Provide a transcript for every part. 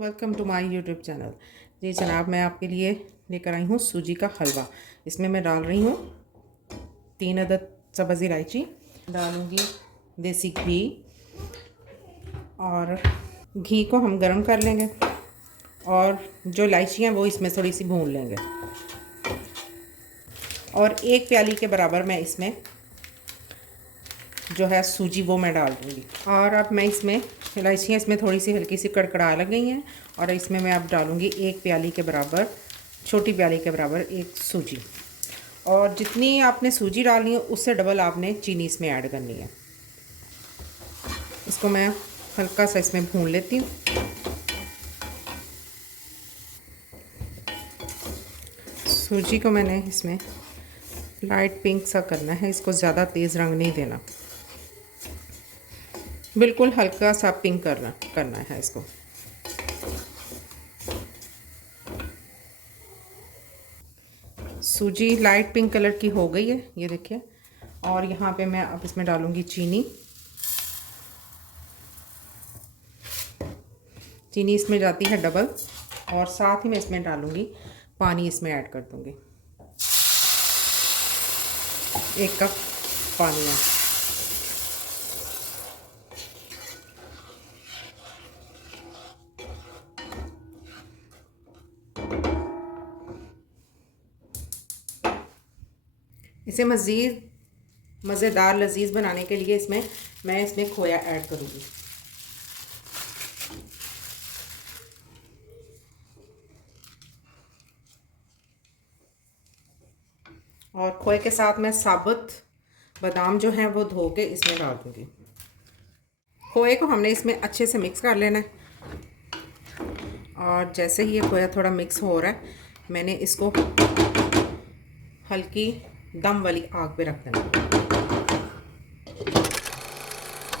Welcome to my YouTube channel. जी जनाब, मैं आपके लिए लेकर आई हूँ सूजी का हलवा। इसमें मैं डाल रही हूँ 3 अदद सब्ज़ इलायची, डालूँगी देसी घी, और घी को हम गरम कर लेंगे और जो इलायची हैं वो इसमें थोड़ी सी भून लेंगे। और 1 प्याली के बराबर मैं इसमें जो है सूजी वो मैं डाल दूँगी। और अब मैं इसमें इलायचियाँ इसमें थोड़ी सी हल्की सी कड़कड़ा लग गई हैं और इसमें मैं अब डालूँगी 1 प्याली के बराबर, छोटी प्याली के बराबर एक सूजी। और जितनी आपने सूजी डालनी है उससे डबल आपने चीनी इसमें ऐड करनी है। इसको मैं हल्का सा इसमें भून लेती हूँ। सूजी को मैंने इसमें लाइट पिंक सा करना है, इसको ज़्यादा तेज़ रंग नहीं देना, बिल्कुल हल्का सा पिंक करना है इसको। सूजी लाइट पिंक कलर की हो गई है, ये देखिए। और यहाँ पे मैं अब इसमें डालूँगी चीनी। चीनी इसमें जाती है डबल, और साथ ही मैं इसमें डालूँगी पानी, इसमें ऐड कर दूँगी 1 कप पानी है। इसे मज़ीद मज़ेदार लजीज बनाने के लिए मैं इसमें खोया ऐड करूँगी। और खोए के साथ मैं साबुत बादाम जो हैं वो धो के इसमें डाल दूँगी। खोए को हमने इसमें अच्छे से मिक्स कर लेना है। और जैसे ही ये खोया थोड़ा मिक्स हो रहा है, मैंने इसको हल्की दम वाली आग पे रख देना।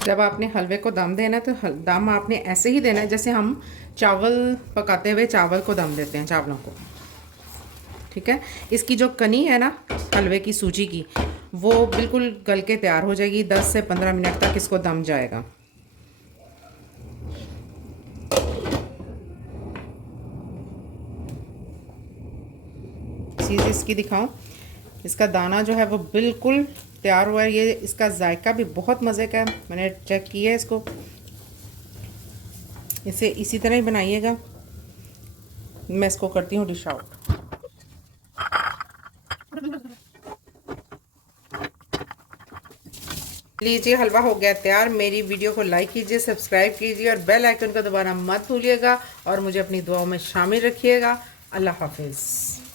जब आपने हलवे को दम देना है तो दम आपने ऐसे ही देना है जैसे हम चावल पकाते हुए चावल को दम देते हैं, चावलों को। ठीक है, इसकी जो कनी है ना हलवे की सूजी की, वो बिल्कुल गल के तैयार हो जाएगी। 10 से 15 मिनट तक इसको दम जाएगा। चीज़ इसकी दिखाऊं, इसका दाना जो है वो बिल्कुल तैयार हुआ है। ये इसका जायका भी बहुत मज़े का है, मैंने चेक किया है इसको। इसे इसी तरह ही बनाइएगा। मैं इसको करती हूँ डिश आउट। लीजिए, हलवा हो गया तैयार। मेरी वीडियो को लाइक कीजिए, सब्सक्राइब कीजिए और बेल आइकन का दबाना मत भूलिएगा। और मुझे अपनी दुआओं में शामिल रखिएगा। अल्लाह हाफिज़।